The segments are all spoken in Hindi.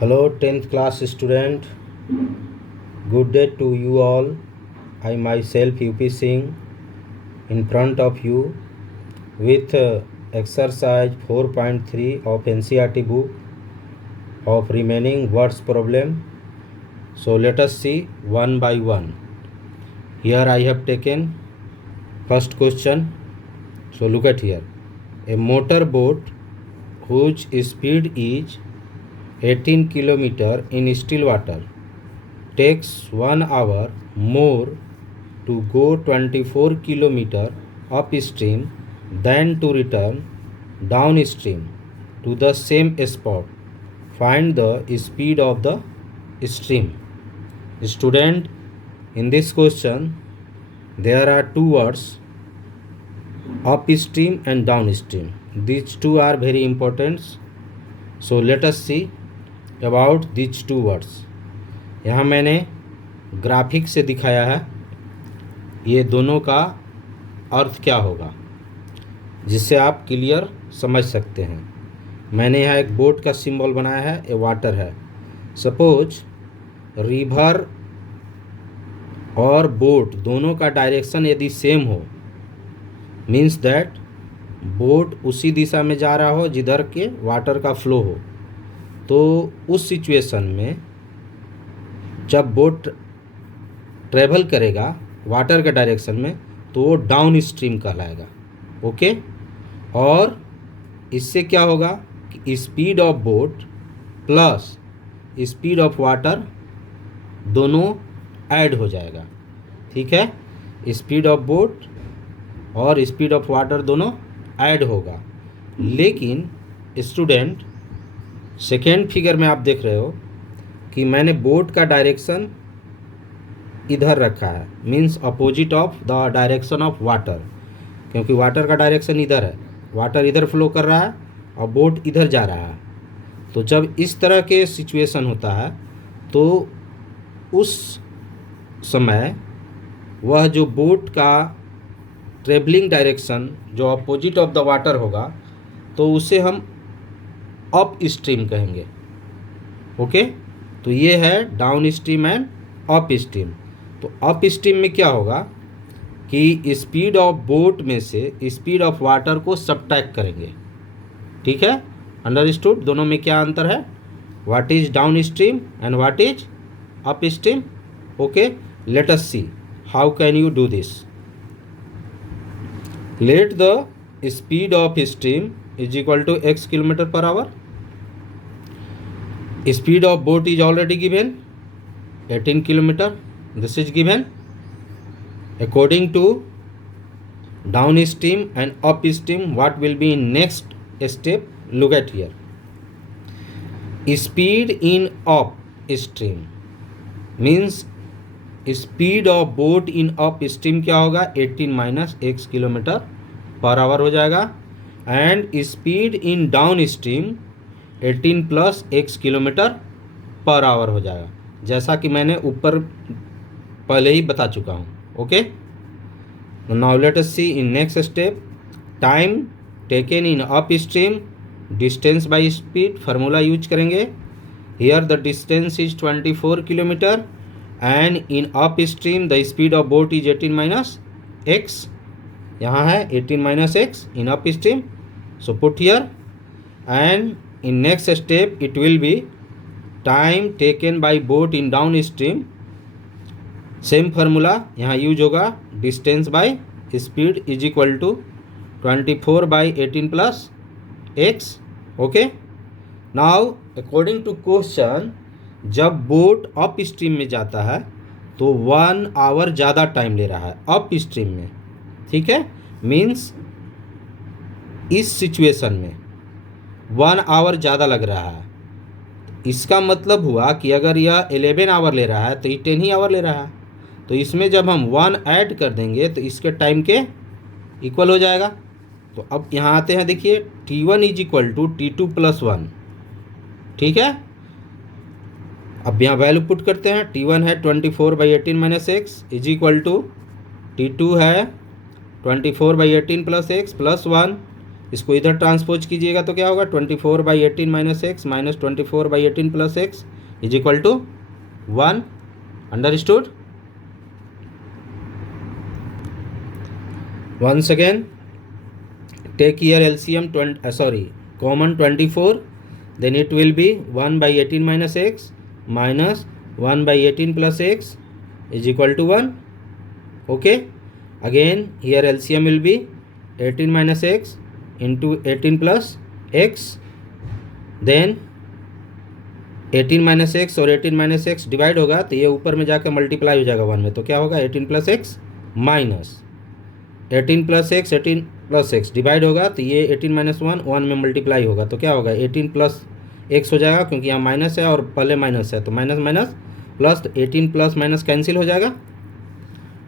Hello 10th class student, good day to you all. I myself UP Singh in front of you with exercise 4.3 of NCERT book of remaining words problem. So let us see one by one. Here I have taken first question. So look at here. A motor boat whose speed is 18 km in still water takes 1 hour more to go 24 km upstream than to return downstream to the same spot. Find the speed of the stream. Student, in this question there are two words, upstream and downstream. These two are very important. So let us see about these two words. यहाँ मैंने ग्राफिक से दिखाया है ये दोनों का अर्थ क्या होगा, जिससे आप क्लियर समझ सकते हैं। मैंने यहाँ एक बोट का सिंबल बनाया है, ये वाटर है। सपोज रिवर और बोट दोनों का डायरेक्शन यदि सेम हो, मीन्स दैट बोट उसी दिशा में जा रहा हो जिधर के वाटर का फ्लो हो, तो उस सिचुएशन में जब बोट ट्रेवल करेगा वाटर के डायरेक्शन में तो वो डाउन स्ट्रीम कहलाएगा। ओके, और इससे क्या होगा कि speed of boat plus speed of water दोनों ऐड हो जाएगा। ठीक है, स्पीड ऑफ बोट और स्पीड ऑफ वाटर दोनों ऐड होगा। लेकिन स्टूडेंट, सेकेंड फिगर में आप देख रहे हो कि मैंने बोट का डायरेक्शन इधर रखा है, means opposite of the direction of water, क्योंकि वाटर का डायरेक्शन इधर है, वाटर इधर फ्लो कर रहा है और बोट इधर जा रहा है। तो जब इस तरह के सिचुएशन होता है तो उस समय वह जो बोट का ट्रेवलिंग डायरेक्शन जो अपोजिट ऑफ द वाटर होगा तो उसे हम अप स्ट्रीम कहेंगे। ओके, तो ये है downstream and upstream. तो अप स्ट्रीम में क्या होगा कि स्पीड ऑफ बोट में से स्पीड ऑफ वाटर को सबट्रैक्ट करेंगे। ठीक है, अंडरस्टूड। दोनों में क्या अंतर है, what is downstream and what is upstream. Okay, let us see how can you do this. Let the speed of stream is equal to x km/h. Speed of boat is already given 18 km. This is given. According to downstream and upstream, what will be in next step? Look at here. Speed in upstream means speed of boat in upstream क्या होगा, 18 - x km/h हो जाएगा। And speed in down stream 18 + x km/h हो जाएगा, जैसा कि मैंने ऊपर पहले ही बता चुका हूँ। Okay, now let us see in next step. Time taken in upstream, distance by speed formula use करेंगे। Here the distance is 24 km and in upstream the speed of boat is 18 - x। यहाँ है 18 - x in upstream. So put here, and in next step it will be time taken by boat in downstream. Same formula यहाँ यूज होगा, distance by speed is equal to 24/18 + x. Okay, now according to question, जब बोट अप स्ट्रीम में जाता है तो 1 आवर ज़्यादा टाइम ले रहा है अप स्ट्रीम में। ठीक है, मीन्स इस सिचुएशन में 1 आवर ज़्यादा लग रहा है। इसका मतलब हुआ कि अगर यह 11 आवर ले रहा है तो ये 10 ही आवर ले रहा है। तो इसमें जब हम 1 ऐड कर देंगे तो इसके टाइम के इक्वल हो जाएगा। तो अब यहाँ आते हैं, देखिए T1 is equal to T2 + 1। ठीक है, अब यहाँ वैल्यू पुट करते हैं। T1 है 24/18 - x is equal to T2 है 24/18 + x + 1 इसको इधर ट्रांसपोज कीजिएगा तो क्या होगा 24/18 minus x minus 24/18 plus x is equal to 1। Understood. once again take here LCM common 24, then it will be 1/18 minus x minus 1/18 plus x is equal to 1. Okay, again here LCM will be 18 minus x into 18 plus x, then 18 minus x और 18 माइनस एक्स डिवाइड होगा तो ये ऊपर में जाकर मल्टीप्लाई हो जाएगा 1 में, तो क्या होगा 18 plus x minus 18 plus x 18 plus x divide होगा तो ये 18 माइनस 1 में मल्टीप्लाई होगा तो क्या होगा 18 प्लस एक्स हो जाएगा, क्योंकि यहाँ माइनस है और पहले माइनस है तो माइनस माइनस प्लस, तो 18 प्लस माइनस कैंसिल हो जाएगा।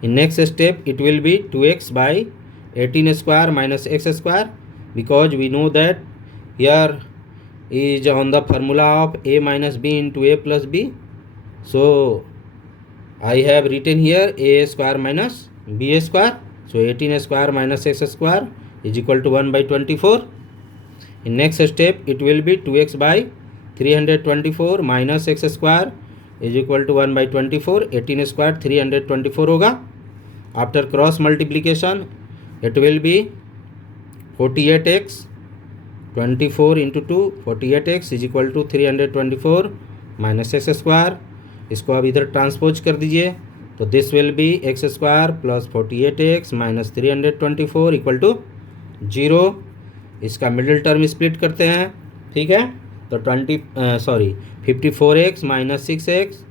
In next step it will be 2x by 18 square minus x square, because we know that here is on the formula of a minus b into a plus b, so I have written here a square minus b square, so 18 square minus x square is equal to 1/24. In next step it will be 2x by 324 minus x square is equal to 1/24, 18 square 324 होगा। after cross multiplication it will be 48x 24 into 2 48x is equal to 324 minus x square. इसको अब इधर ट्रांसपोज कर दीजिए तो this will be x square plus 48x minus 324 equal to 0। इसका मिडिल टर्म स्प्लिट करते हैं, ठीक है, तो 54x minus 6x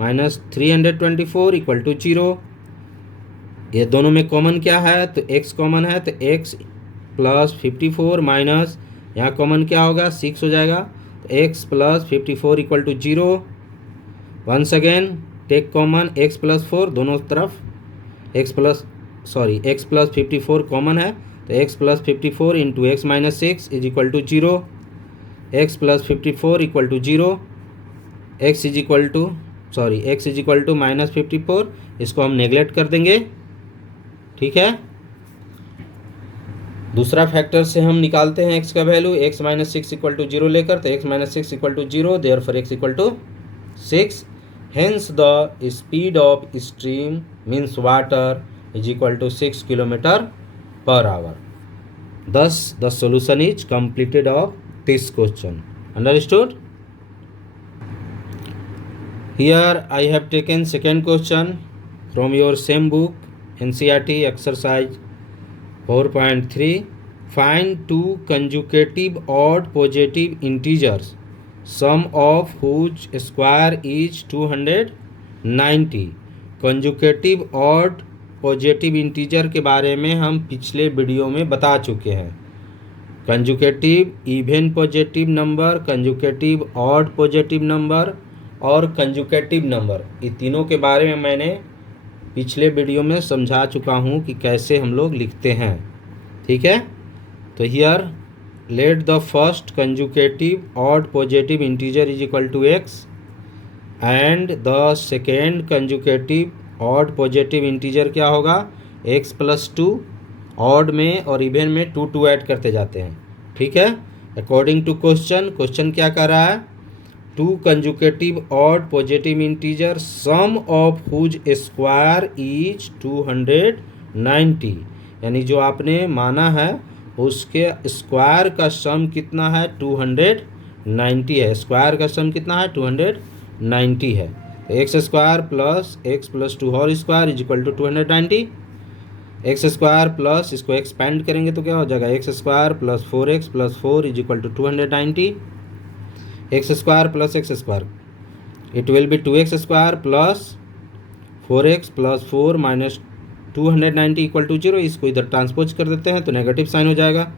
minus 324 equal to 0। ये दोनों में कॉमन क्या है तो x कॉमन है, तो x प्लस 54 माइनस यहाँ कॉमन क्या होगा 6 हो जाएगा, तो x plus 54 equal to 0। Once again take common x plus 4 दोनों तरफ, x प्लस 54 कॉमन है तो x plus 54 into x minus 6 is equal to 0, x plus 54 equal to 0, x is equal to minus 54, इसको हम नेगलेक्ट कर देंगे, ठीक है। दूसरा फैक्टर से हम निकालते हैं x का value, x minus 6 equal to 0 लेकर, तो x minus 6 equal to 0, therefore x equal to 6, hence the speed of stream means water is equal to 6 kilometre per hour. thus the solution is completed of this question. Understood? Here I have taken second question from your same book NCERT exercise 4.3. Find two consecutive odd positive integers, sum of whose square is 290. consecutive odd positive integer के बारे में हम पिछले वीडियो में बता चुके हैं। Conjugative even positive number, conjugative odd positive number और कंजुकेटिव नंबर, ये तीनों के बारे में मैंने पिछले वीडियो में समझा चुका हूँ कि कैसे हम लोग लिखते हैं, ठीक है। तो here let the first consecutive odd positive integer is equal to x and the second consecutive odd positive integer क्या होगा x प्लस 2, ऑड में और इवन में 2 ऐड करते जाते हैं, ठीक है। अकॉर्डिंग टू क्वेश्चन क्या कर रहा है, two consecutive odd positive integer sum of whose square is 290, यानी जो आपने माना है उसके स्क्वायर का सम कितना है 290 है, स्क्वायर का सम कितना है 290 है। X square plus x plus 2 whole square is equal to 290, x square plus इसको एक्सपेंड करेंगे तो क्या हो जाएगा x square plus 4x plus 4 is equal to 290, x square plus x square it will be 2x square plus 4x plus 4 minus 290 equal to 0। इसको इधर ट्रांसपोज कर देते हैं तो नेगेटिव साइन हो जाएगा,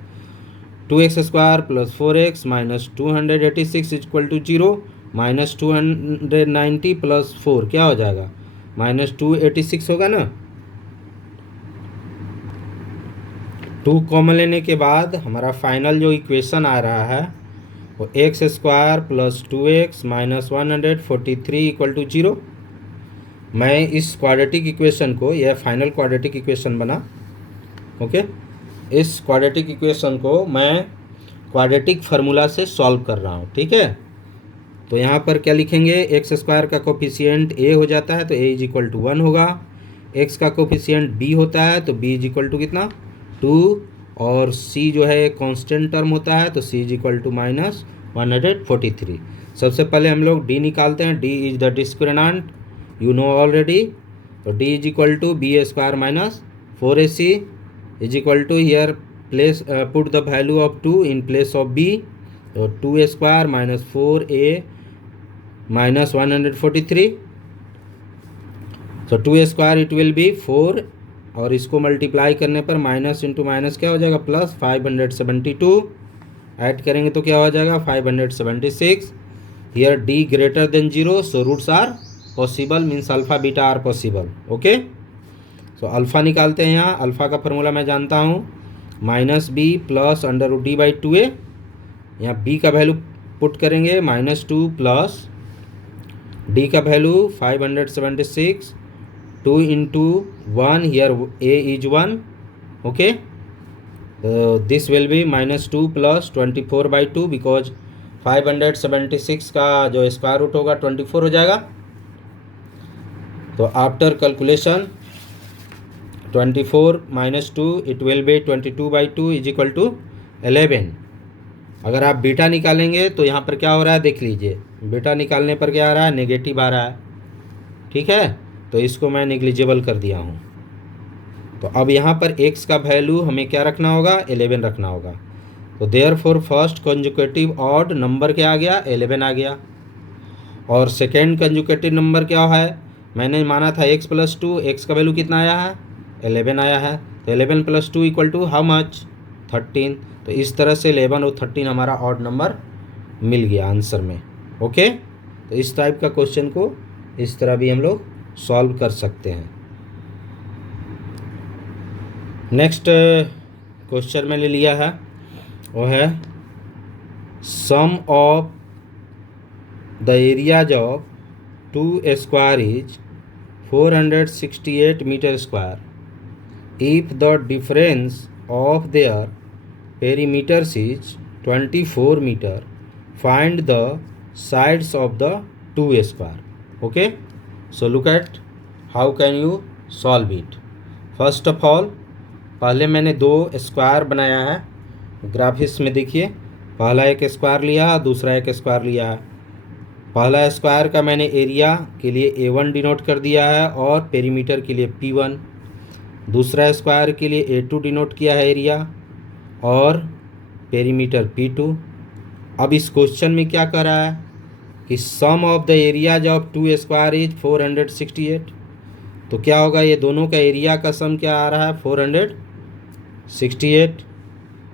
2x square plus 4x minus 286 equal to 0, minus 290 plus 4 क्या हो जाएगा माइनस 286 होगा ना। 2 कॉमन लेने के बाद हमारा फाइनल जो इक्वेशन आ रहा है वो x square plus 2x minus 143 equal to 0। मैं इस क्वाड्रेटिक इक्वेशन को, यह फाइनल क्वाड्रेटिक इक्वेशन बना, ओके, इस क्वाड्रेटिक इक्वेशन को मैं क्वाड्रेटिक फार्मूला से सॉल्व कर रहा हूँ, ठीक है। तो यहाँ पर क्या लिखेंगे, एक्स स्क्वायर का कोफिशिएंट ए हो जाता है तो ए इज इक्वल टू 1 होगा, एक्स का कोफिशिएंट बी होता है तो बी इज इक्वल टू कितना 2, और सी जो है कांस्टेंट टर्म होता है तो सी इज इक्वल टू -143। सबसे पहले हम लोग डी निकालते हैं, D is the discriminant, you know already. तो D is equal to B square minus 4ac is equal to here place put the value of 2 in place of B, तो 2a square minus 4a minus 143, तो 2a square it will B 4, और इसको मल्टीप्लाई करने पर माइनस इंटू माइनस क्या हो जाएगा प्लस 572, ऐड करेंगे तो क्या हो जाएगा 576। Here D greater than 0, so roots are possible, means alpha beta are possible. Okay, so alpha निकालते हैं। यहाँ अल्फ़ा का फॉर्मूला मैं जानता हूँ, -b प्लस √d/2a। यहाँ b का वैल्यू पुट करेंगे -2 प्लस d का value 576, 2 into 1, here a is 1। Okay, this will B -2 plus 24/2, because 576 का जो स्क्वायर रूट होगा 24 हो जाएगा। तो after calculation 24 - 2 it will be 22/2 is equal to 11। अगर आप बीटा निकालेंगे तो यहाँ पर क्या हो रहा है देख लीजिए, बीटा निकालने पर क्या आ रहा है नेगेटिव आ रहा है, ठीक है। तो इसको मैं निग्लिजिबल कर दिया हूँ। तो अब यहाँ पर x का वैल्यू हमें क्या रखना होगा 11 रखना होगा। तो therefore first consecutive odd number क्या आ गया 11 आ गया, और सेकेंड कंजुकेटिव नंबर क्या है, मैंने माना था x + 2, x का वैल्यू कितना आया है 11 आया है, तो 11 + 2 इक्वल टू हाउ मच 13। तो इस तरह से 11 और 13 हमारा ऑड नंबर मिल गया आंसर में। ओके, तो इस टाइप का क्वेश्चन को इस तरह भी हम लोग सॉल्व कर सकते हैं। नेक्स्ट क्वेश्चन मैंने लिया है वो है sum of the areas of 2 square is 468 metre square if the difference of their perimeters is 24 metre, find the sides of the 2 square. Okay, so look at how can you solve it. First of all पहले मैंने 2 स्क्वायर बनाया है, ग्राफिक्स में देखिए, पहला एक स्क्वायर लिया, दूसरा एक स्क्वायर लिया है। पहला स्क्वायर का मैंने एरिया के लिए A1 डिनोट कर दिया है और पेरीमीटर के लिए P1, दूसरा स्क्वायर के लिए A2 डिनोट किया है एरिया और पेरीमीटर P2। अब इस क्वेश्चन में क्या कर रहा है कि sum of the areas of 2 square is 468, तो क्या होगा ये दोनों का एरिया का सम क्या आ रहा है 468।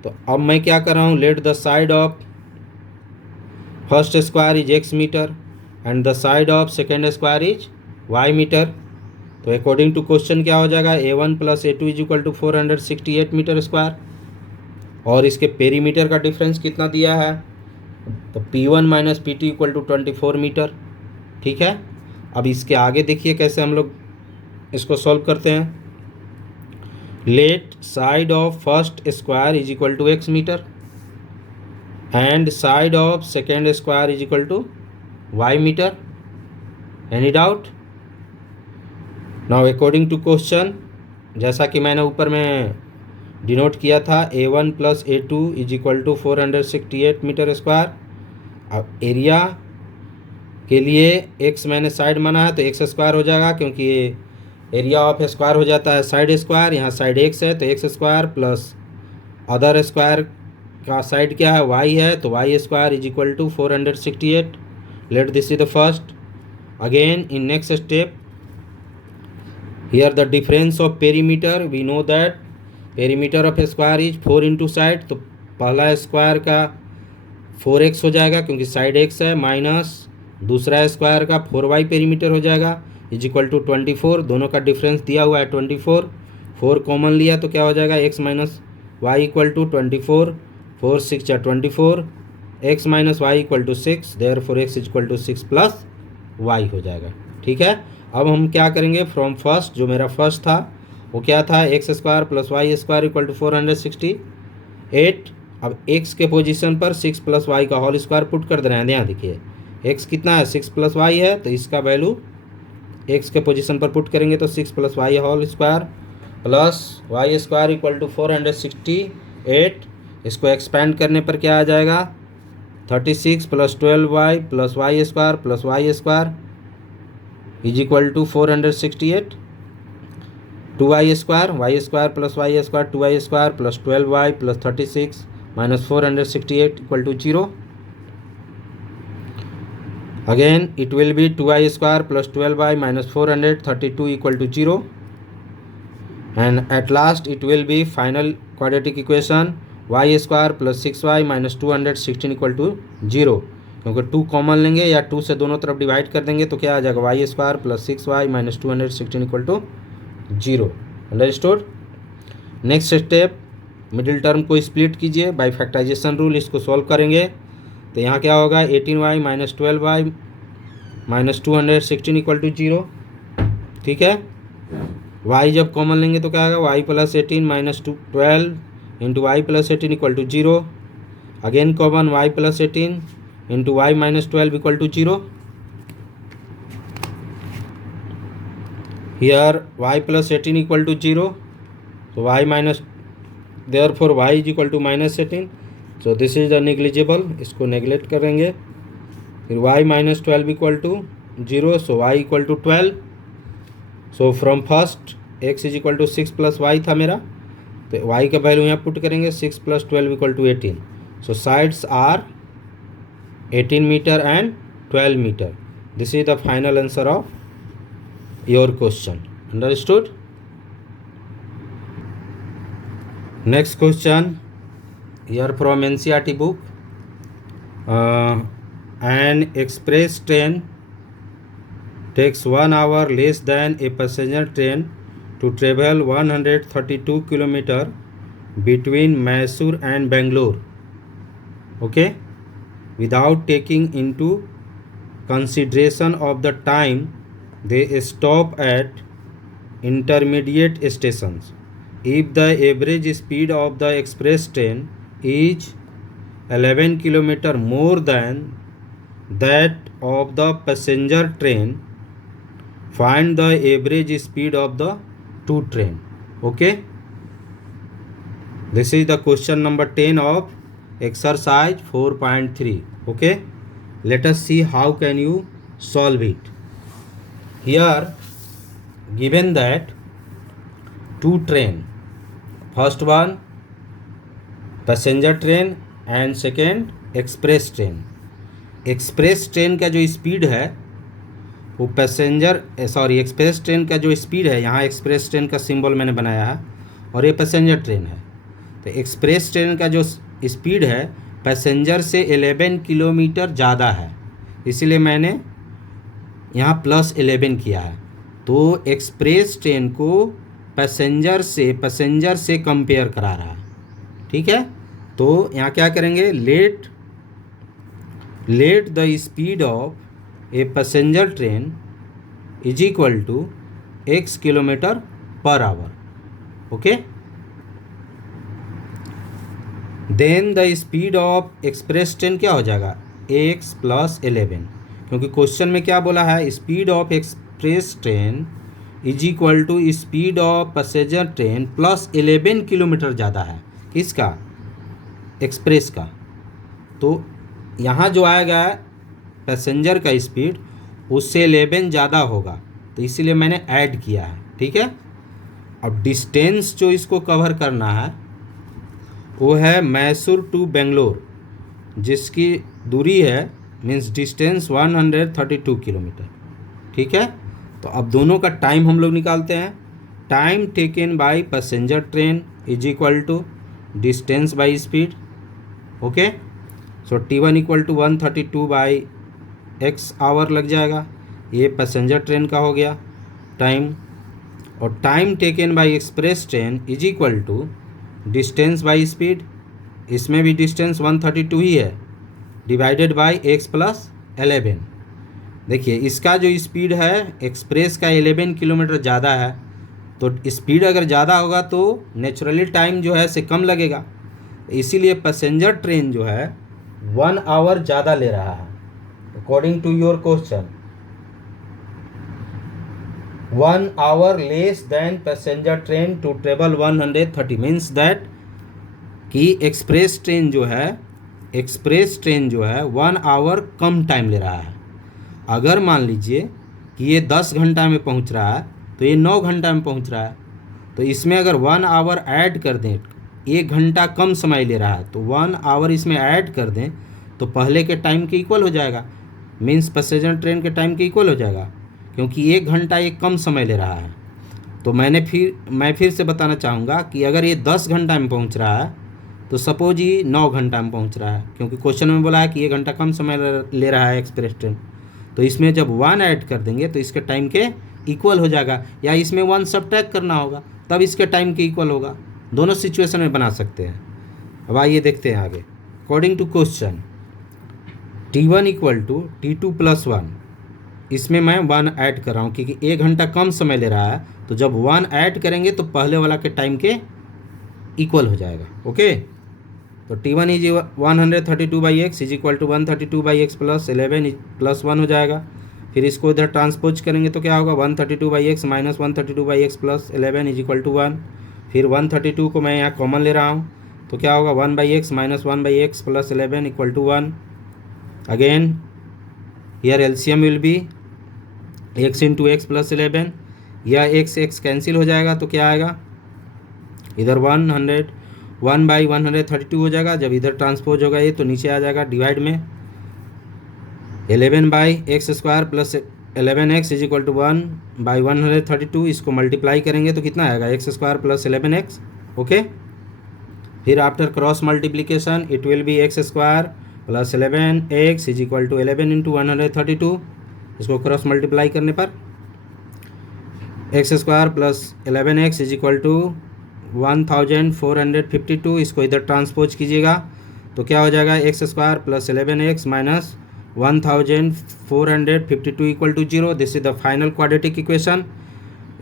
तो अब मैं क्या कर रहा हूँ, let the side of first square is x metre and the side of second square is y metre. तो अकॉर्डिंग टू क्वेश्चन क्या हो जाएगा A1 + A2 is equal to 468 metre square, और इसके पेरीमीटर का डिफरेंस कितना दिया है तो P1 - P2 equal to 24 metre, ठीक है। अब इसके आगे देखिए कैसे हम लोग इसको सॉल्व करते हैं। Let side of first square is equal to x metre and side of second square is equal to y metre. Any doubt? Now according to question, जैसा कि मैंने ऊपर में डिनोट किया था A1 + A2 is equal to 468 metre square. अब एरिया के लिए x मैंने साइड माना है तो x स्क्वायर हो जाएगा, क्योंकि एरिया ऑफ स्क्वायर हो जाता है साइड स्क्वायर, यहाँ साइड x है तो x square plus other square का साइड क्या है y है, तो y square is equal to 468। Let this is the first. Again in next step, here the difference of perimeter, we know that perimeter of square is 4 into side, तो पहला स्क्वायर का 4x हो जाएगा क्योंकि साइड x है, माइनस दूसरा स्क्वायर का 4y पेरीमीटर हो जाएगा इज इक्वल टू 24। दोनों का डिफरेंस दिया हुआ है 24, 4 कॉमन लिया तो क्या हो जाएगा x - y इक्वल टू 24, 4 6 या 24, x - y equal to 6, therefore x is equal to 6 + y हो जाएगा, ठीक है। अब हम क्या करेंगे, फ्रॉम फर्स्ट जो मेरा फर्स्ट था वो क्या था, x square plus y square equal to 468। अब एक्स के पोजीशन पर 6 प्लस वाई का होल स्क्वायर पुट कर दे रहे हैं। यहाँ देखिए एक्स कितना है, 6 प्लस वाई है, तो इसका वैल्यू एक्स के पोजीशन पर पुट करेंगे तो 6 plus y whole square plus y square equal to 468। इसको एक्सपेंड करने पर क्या आ जाएगा, 36 plus 12y plus y square is equal to 468। 2y square plus y square 2y square plus 12y plus 36 minus 468 equal to 0। Again it will be 2y square plus 12y minus 432 equal to 0, and at last it will be final quadratic equation y square plus 6y minus 216 equal to 0, क्योंकि 2 कॉमन लेंगे या 2 से दोनों तरफ डिवाइड कर देंगे तो क्या आ जाएगा, y square plus 6y minus 216 equal to 0। Understood. Next step, middle term को स्प्लिट कीजिए बाय फैक्टराइजेशन रूल, इसको सॉल्व करेंगे तो यहाँ क्या होगा, 18y minus 12y minus 216 equal to 0। ठीक है, y जब कॉमन लेंगे तो क्या होगा, y plus 18 minus 12 into y plus 18 equal to 0। Again common y plus 18 into y minus 12 equal to 0। Here y plus 18 equal to 0, so y minus therefore y is equal to minus 18, so this is the negligible, इसको नेग्लेक्ट करेंगे। फिर y minus 12 equal to 0, so y equal to 12। So from first x is equal to 6 plus Y था मेरा, तो y का वैल्यू यहाँ पुट करेंगे, 6 plus 12 equal to 18। So sides are 18 metre and 12 metre. This is the final answer of your question. Understood. Next question here from NCERT book, an express train takes 1 hour less than a passenger train to travel 132 km between Mysore and Bangalore, okay, without taking into consideration of the time they stop at intermediate stations. If the average speed of the express train is 11 km more than that of the passenger train, find the average speed of the two train. Okay, this is the question number 10 of exercise 4.3. okay, let us see how can you solve it. Here given that two train, first one passenger train and second express train. Express train का जो स्पीड है वो एक्सप्रेस ट्रेन का जो स्पीड है, यहाँ एक्सप्रेस ट्रेन का सिंबल मैंने बनाया है और ये पैसेंजर ट्रेन है, तो एक्सप्रेस ट्रेन का जो स्पीड है पैसेंजर से 11 किलोमीटर ज़्यादा है, इसीलिए मैंने यहाँ प्लस 11 किया है। तो एक्सप्रेस ट्रेन को पैसेंजर से कंपेयर करा रहा है। ठीक है, तो यहाँ क्या करेंगे, let the speed of a passenger train is equal to x kilometre per hour. Okay, then the speed of express train क्या हो जाएगा, x प्लस 11, क्योंकि क्वेश्चन में क्या बोला है, speed of express train is equal to speed of passenger train plus 11 kilometre ज़्यादा है, इसका एक्सप्रेस का। तो यहाँ जो आएगा पैसेंजर का स्पीड उससे 11 ज़्यादा होगा, तो इसीलिए मैंने ऐड किया है। ठीक है, अब डिस्टेंस जो इसको कवर करना है वो है मैसूर टू बेंगलोर, जिसकी दूरी है मीन्स डिस्टेंस 132 किलोमीटर। ठीक है, तो अब दोनों का टाइम हम लोग निकालते हैं। Time taken by passenger train is equal to distance by speed. Okay, so T1 equal to 132 by x hour लग जाएगा, ये पैसेंजर ट्रेन का हो गया टाइम। और time taken by express train is equal to distance by speed, इसमें भी डिस्टेंस 132 ही है, डिवाइडेड बाई x प्लस 11। देखिए इसका जो स्पीड है एक्सप्रेस का 11 किलोमीटर ज़्यादा है, तो स्पीड अगर ज़्यादा होगा तो नेचुरली टाइम जो है से कम लगेगा, इसीलिए पैसेंजर ट्रेन जो है 1 आवर ज़्यादा ले रहा है। According to your question 1 hour less than passenger train to travel 130 means that कि एक्सप्रेस ट्रेन जो है 1 आवर कम टाइम ले रहा है। अगर मान लीजिए कि ये 10 घंटा में पहुंच रहा है तो ये 9 घंटा में पहुंच रहा है, तो इसमें अगर 1 आवर ऐड कर दें, 1 घंटा कम समय ले रहा है तो 1 आवर इसमें ऐड कर दें तो पहले के टाइम के इक्वल हो जाएगा, मीन्स पैसेंजर ट्रेन के टाइम के इक्वल हो जाएगा, क्योंकि 1 घंटा ये कम समय ले रहा है। तो मैं फिर से बताना चाहूँगा कि अगर ये 10 घंटा में पहुँच रहा है तो सपोज ये 9 घंटा में पहुँच रहा है, क्योंकि क्वेश्चन में बोला है कि 1 घंटा कम समय ले रहा है एक्सप्रेस ट्रेन। तो इसमें जब 1 ऐड कर देंगे तो इसके टाइम के इक्वल हो जाएगा, या इसमें 1 सब्ट्रैक्ट करना होगा तब इसके टाइम के इक्वल होगा। दोनों सिचुएशन में बना सकते हैं। अब आइए देखते हैं आगे। According to question T1 equal to T2 plus 1, इसमें मैं 1 ऐड कर रहा हूँ क्योंकि 1 घंटा कम समय ले रहा है, तो जब 1 ऐड करेंगे तो पहले वाला के टाइम के इक्वल हो जाएगा। ओके, तो T1 is 132/x is equal to 132/x plus 11 plus 1 हो जाएगा। फिर इसको इधर ट्रांसपोज करेंगे तो क्या होगा 132/x minus 132/x plus 11 is equal to 1। फिर 132 को मैं यहाँ कॉमन ले रहा हूँ तो क्या होगा 1/x minus 1/x plus 11 equal to 1। Again here LCM will be x into x plus 11, यह x कैंसिल हो जाएगा तो क्या आएगा इधर 1/132 हो जाएगा। जब इधर ट्रांसपोज होगा ये तो नीचे आ जाएगा डिवाइड में 11/x² plus 11x is equal to 1/132। इसको मल्टीप्लाई करेंगे तो कितना आएगा x² प्लस 11x। ओके, फिर after cross multiplication it will be x² plus 11x is equal to 11 into 132। इसको क्रॉस मल्टीप्लाई करने पर x² plus 11x is equal to 1452। इसको इधर ट्रांसपोज कीजिएगा तो क्या हो जाएगा x² plus 11x minus 1452 equal to 0। This is the final quadratic equation.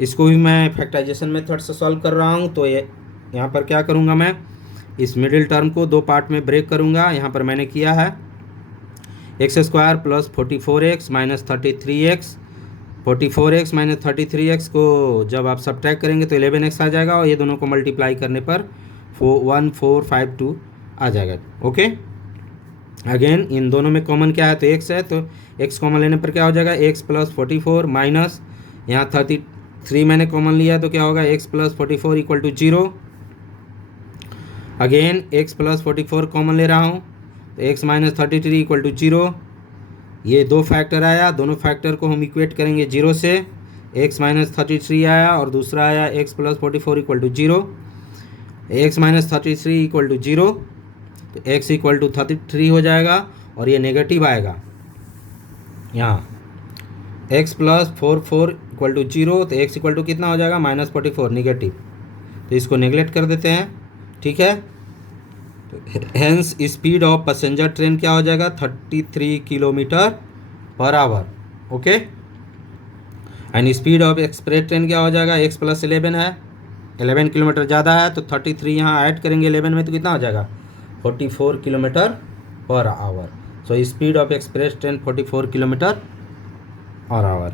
इसको भी मैं फैक्टराइजेशन मेथड से सॉल्व कर रहा हूँ। तो ये यहाँ पर क्या करूँगा, मैं इस मिडिल टर्म को 2 पार्ट में ब्रेक करूँगा। यहाँ पर मैंने किया है x² plus 44x minus 33x। 44x minus 33x को जब आप सब्ट्रैक्ट करेंगे तो 11x आ जाएगा, और ये दोनों को मल्टीप्लाई करने पर 1452 आ जाएगा। ओके, अगेन इन दोनों में कॉमन क्या है तो x है, तो x कॉमन लेने पर क्या हो जाएगा x प्लस 44 माइनस यहाँ 33 मैंने कॉमन लिया है तो क्या होगा x plus 44 equal to 0। Again x plus 44 common ले रहा हूँ तो x माइनस 33 इक्वल टू 0। ये 2 फैक्टर आया, दोनों फैक्टर को हम इक्वेट करेंगे 0 से। x माइनस 33 आया और दूसरा आया x plus 44 equal to 0। x minus 33 equal to 0 तो x इक्वल टू 33 हो जाएगा, और ये नेगेटिव आएगा यहाँ x प्लस 44 इक्वल टू 0, तो x इक्वल टू कितना हो जाएगा माइनस 44 नेगेटिव, तो इसको नेगलेक्ट कर देते हैं। ठीक है, तो hence speed of passenger train क्या हो जाएगा 33 kilometre per hour. Okay, and speed of express train क्या हो जाएगा x प्लस 11 है, 11 किलोमीटर ज़्यादा है तो 33 यहाँ ऐड करेंगे 11 में तो कितना हो जाएगा 44 kilometre per our. So speed of express train 44 kilometre per our.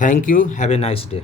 Thank you, have a nice day.